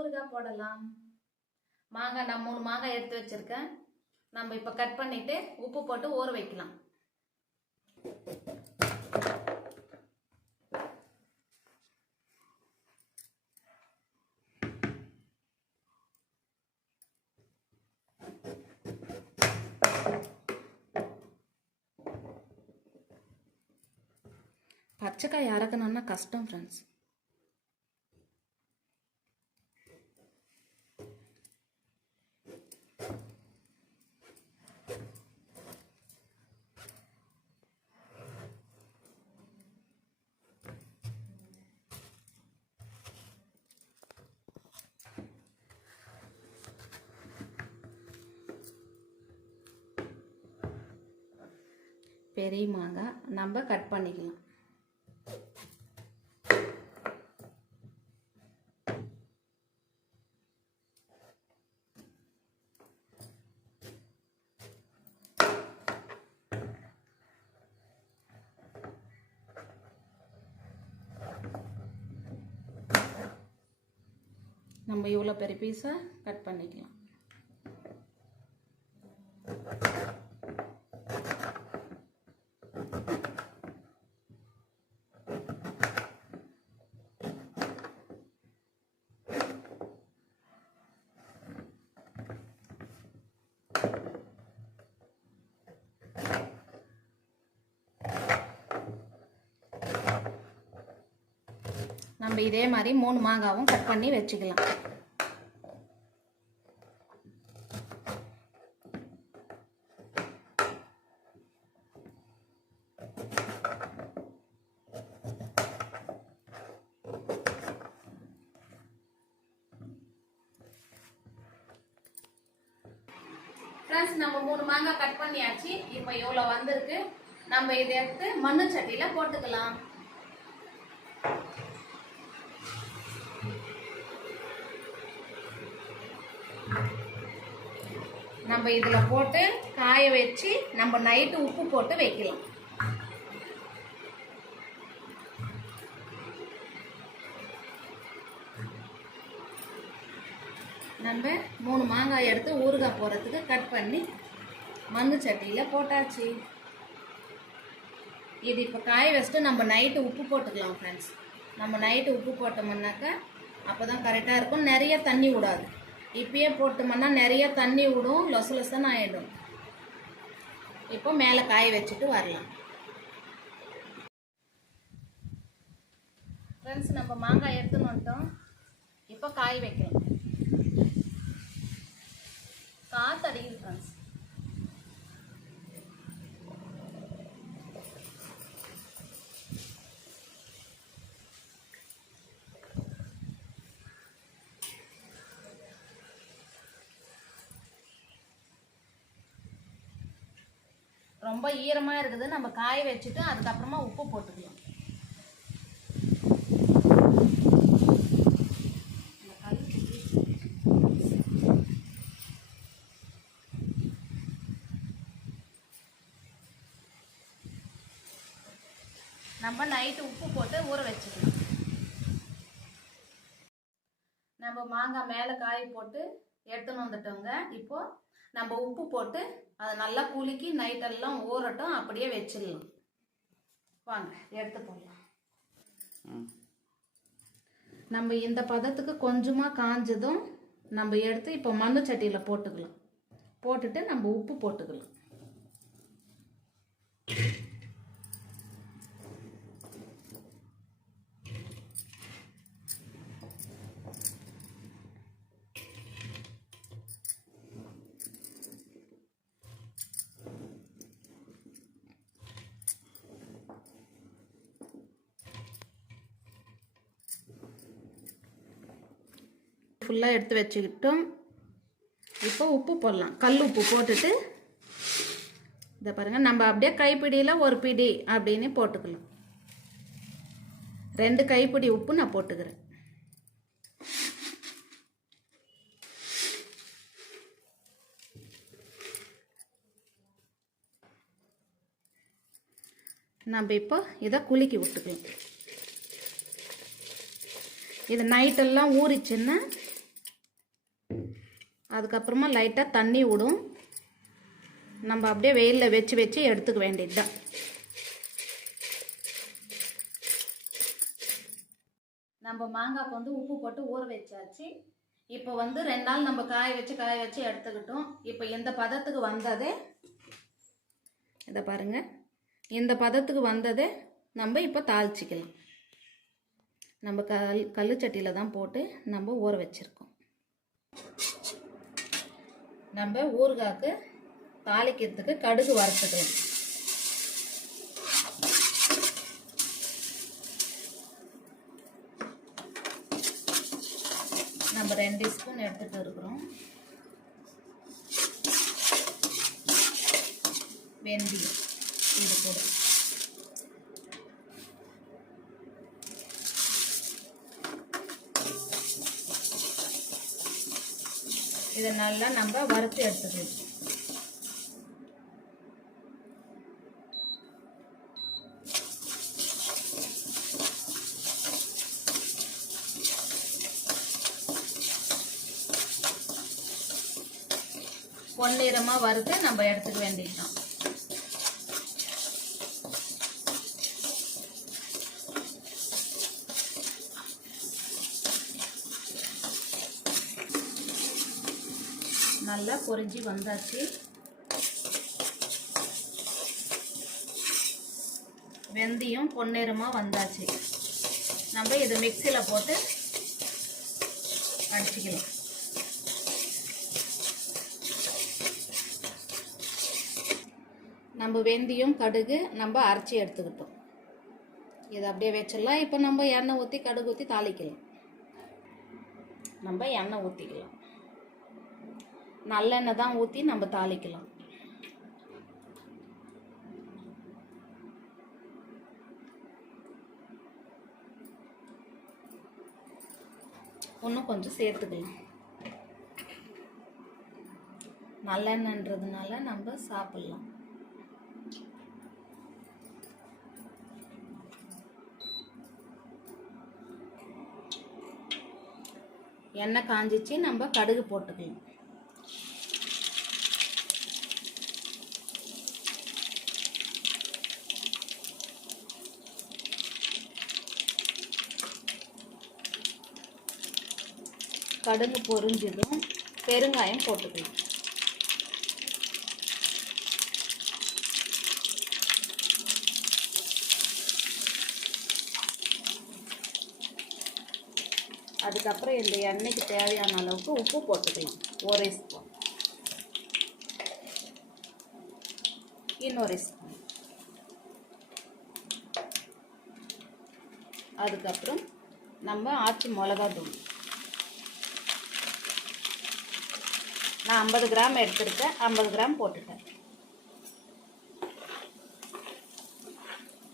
ஊறுகாய் போடலாம். மாங்காய் நான் 3 மாங்காய் எடுத்து வச்சிருக்கேன். நம்ம இப்போ கட் பண்ணிட்டு உப்பு போட்டு ஊற வைக்கலாம். பச்சைக்காய் அரைக்கணும்னா கஷ்டம் ஃப்ரெண்ட்ஸ். பெரிய மாங்காய் நம்ம கட் பண்ணிக்கலாம். நம்ம இவ்வளோ பெரிய பீஸை கட் பண்ணிக்கலாம். நம்ம இதே மாதிரி 3 மாங்காவும் கட் பண்ணி வச்சுக்கலாம். ஃப்ரெண்ட்ஸ், நம்ம 3 மாங்காய் கட் பண்ணியாச்சு. இப்போ இவ்வளோ வந்திருக்கு. நம்ம இதை எடுத்து மண்ணு சட்டியில் போட்டுக்கலாம். நம்ம இதில் போட்டு காய வச்சு நம்ம நைட்டு உப்பு போட்டு வைக்கலாம். நம்ம 3 மாங்காய் எடுத்து ஊறுகாய் போடுறதுக்கு கட் பண்ணி மண்ணு சட்டியில் போட்டாச்சு. இது இப்போ காய வச்சுட்டு நம்ம நைட்டு உப்பு போட்டுக்கலாம் ஃப்ரெண்ட்ஸ். நம்ம நைட்டு உப்பு போட்டோம்னாக்கா அப்போ தான் கரெக்டாக இருக்கும். நிறைய தண்ணி விடாது. இப்பயே போட்டோம்னா நிறைய தண்ணி விடும், லொச லொசன்னு ஆகிடும். இப்போ மேலே காய வச்சுட்டு வரலாம். ஃப்ரெண்ட்ஸ், நம்ம மாங்காய் எடுத்துன்னு வந்துட்டோம். இப்போ காய வைக்கலாம். காற்று அடிக்குது ஃப்ரெண்ட்ஸ். ரொம்ப ஈரமாக இருக்குது. நம்ம காய வச்சுட்டு அதுக்கப்புறமா உப்பு போட்டுக்கலாம். நம்ம நைட்டு உப்பு போட்டு ஊற வச்சுக்கலாம். நம்ம மாங்காய் மேலே காய போட்டு எடுத்துன்னு வந்துட்டோங்க. இப்போ நம்ம உப்பு போட்டு அதை நல்லா குலுக்கி நைட்டெல்லாம் ஊறட்டும். அப்படியே வச்சிடலாம். வாங்க எடுத்து போடலாம். நம்ம இந்த பதத்துக்கு கொஞ்சமாக காஞ்சதும் நம்ம எடுத்து இப்போ மண்ணு சட்டியில் போட்டுக்கலாம். போட்டுட்டு நம்ம உப்பு போட்டுக்கலாம். ஃபுல்லாக எடுத்து வச்சுக்கிட்டோம். இப்போ உப்பு போடலாம். கல் உப்பு போட்டுட்டு இதை பாருங்கள், நம்ம அப்படியே கைப்பிடியில் ஒரு பிடி அப்படின்னு போட்டுக்கலாம். 2 கைப்பிடி உப்பு நான் போட்டுக்கிறேன். நம்ம இப்போ இதை குலுக்கி விட்டுக்கலாம். இது நைட்டெல்லாம் ஊறிச்சுன்னா அதுக்கப்புறமா லைட்டாக தண்ணி விடும். நம்ம அப்படியே வெயிலில் வச்சு எடுத்துக்க வேண்டியது தான். நம்ம மாங்காய்க்கு வந்து உப்பு போட்டு ஊற வச்சாச்சு. இப்போ வந்து 2 நாள் நம்ம காய வச்சு எடுத்துக்கிட்டோம். இப்போ இந்த பதத்துக்கு வந்ததே, இதை பாருங்கள், இந்த பதத்துக்கு வந்ததே நம்ம இப்போ தாளிச்சிக்கலாம். நம்ம கல் சட்டியில் தான் போட்டு நம்ம ஊற வச்சுருக்கோம். நம்ம ஊறுகாய்க்கு தாளிக்கிறதுக்கு கடுகு வறுத்துக்கலாம். நம்ம 2 ஸ்பூன் எடுத்துகிட்டு இருக்கிறோம். வெந்தயம் இது கூட இதை நல்லா நம்ம வறுத்து எடுத்துக்கலாம். பொன்னிறமாக வறுத்து நம்ம எடுத்துக்க வேண்டியதுதான். நல்லா பொரிஞ்சு வந்தாச்சு. வெந்தயம் பொன்னிறமாக வந்தாச்சு. நம்ம இதை மிக்சியில் போட்டு அடிச்சுக்கலாம். நம்ம வெந்தயம் கடுகு நம்ம அரைச்சி எடுத்துக்கிட்டோம். இதை அப்படியே வச்சிடலாம். இப்போ நம்ம எண்ணெய் ஊற்றி கடுகு ஊற்றி தாளிக்கலாம். நம்ம எண்ணெய் ஊற்றிக்கலாம். நல்லெண்ணெய் தான் ஊற்றி நம்ம தாளிக்கலாம். இன்னும் கொஞ்சம் சேர்த்துக்கலாம். நல்லெண்ணெய்ன்றதுனால நம்ம சாப்பிடலாம். எண்ணெய் காஞ்சிச்சு, நம்ம கடுகு போட்டுக்கலாம். கடுகு பொரிஞ்சதும் பெருங்காயம் போட்டுக்கலாம். அதுக்கப்புறம் இந்த எண்ணெய்க்கு தேவையான அளவுக்கு உப்பு போட்டுக்கலாம். 1 ஸ்பூன், இன்னொரு ஸ்பூன். அதுக்கப்புறம் நம்ம ஆச்சி மிளகாத்தூள். நான் 50 கிராம் எடுத்துருக்கேன். 50 கிராம் போட்டுட்டேன்.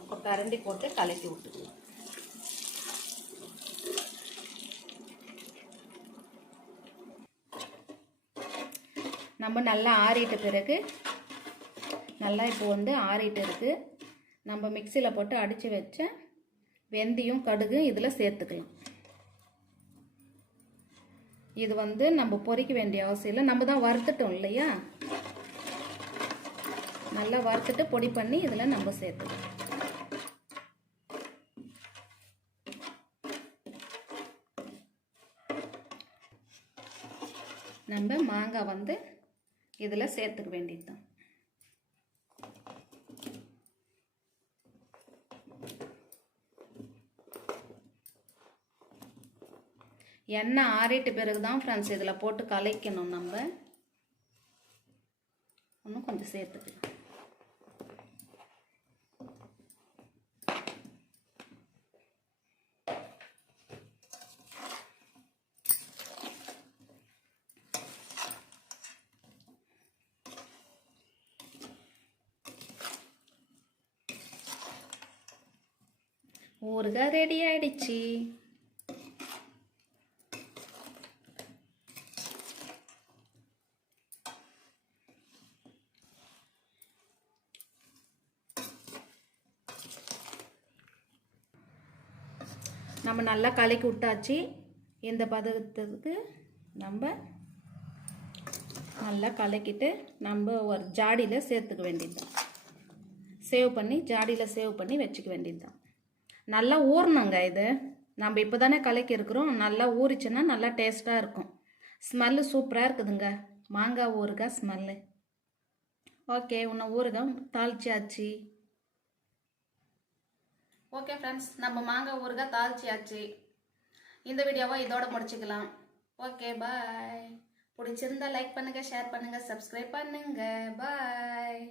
இப்போ கரண்டி போட்டு கலக்கி விட்டுக்கலாம். நம்ம நல்லா ஆறிட்ட பிறகு, நல்லா இப்போ வந்து ஆறிட்டு இருக்குது, நம்ம மிக்சியில் போட்டு அடித்து வச்ச வெந்தயம் கடுகு இதில் சேர்த்துக்கலாம். இது வந்து நம்ம பொரிக்க வேண்டிய அவசியம் இல்லை. நம்ம தான் வறுத்துட்டோம் இல்லையா, நல்லா வறுத்துட்டு பொடி பண்ணி இதில் நம்ம சேர்த்துக்கலாம். நம்ம மாங்காய் வந்து இதில் சேர்த்துக்க வேண்டியது தான். எண்ணெய் ஆறிட்டு பிறகு தான் ஃப்ரெண்ட்ஸ் இதில் போட்டு கலக்கணும். நம்ம இன்னும் கொஞ்சம் சேர்த்துக்கலாம். ஊறுகாய் ரெடி ஆயிடுச்சு. நம்ம நல்லா கலக்கி விட்டாச்சு. இந்த பதத்துக்கு நம்ம நல்லா கலக்கிட்டு நம்ம ஒரு ஜாடியில் சேர்த்துக்க வேண்டியது தான். சேவ் பண்ணி ஜாடியில் சேவ் பண்ணி வச்சுக்க வேண்டியது தான். நல்லா ஊறணுங்க இது. நம்ம இப்போ தானே கலக்கி இருக்கிறோம். நல்லா ஊறிச்சுன்னா நல்லா டேஸ்ட்டாக இருக்கும். ஸ்மெல்லு சூப்பராக இருக்குதுங்க. மாங்காய் ஊறுகாய் ஸ்மெல்லு. ஓகே, இன்னும் ஊறுகாய் தாளிச்சாச்சு. ஓகே ஃப்ரெண்ட்ஸ், நம்ம மாங்காய் ஊறுகாய் தாளிச்சாச்சு. இந்த வீடியோவை இதோட முடிச்சுக்கலாம். ஓகே, பாய். பிடிச்சிருந்தா லைக் பண்ணுங்கள், ஷேர் பண்ணுங்கள், சப்ஸ்கிரைப் பண்ணுங்கள். பாய்.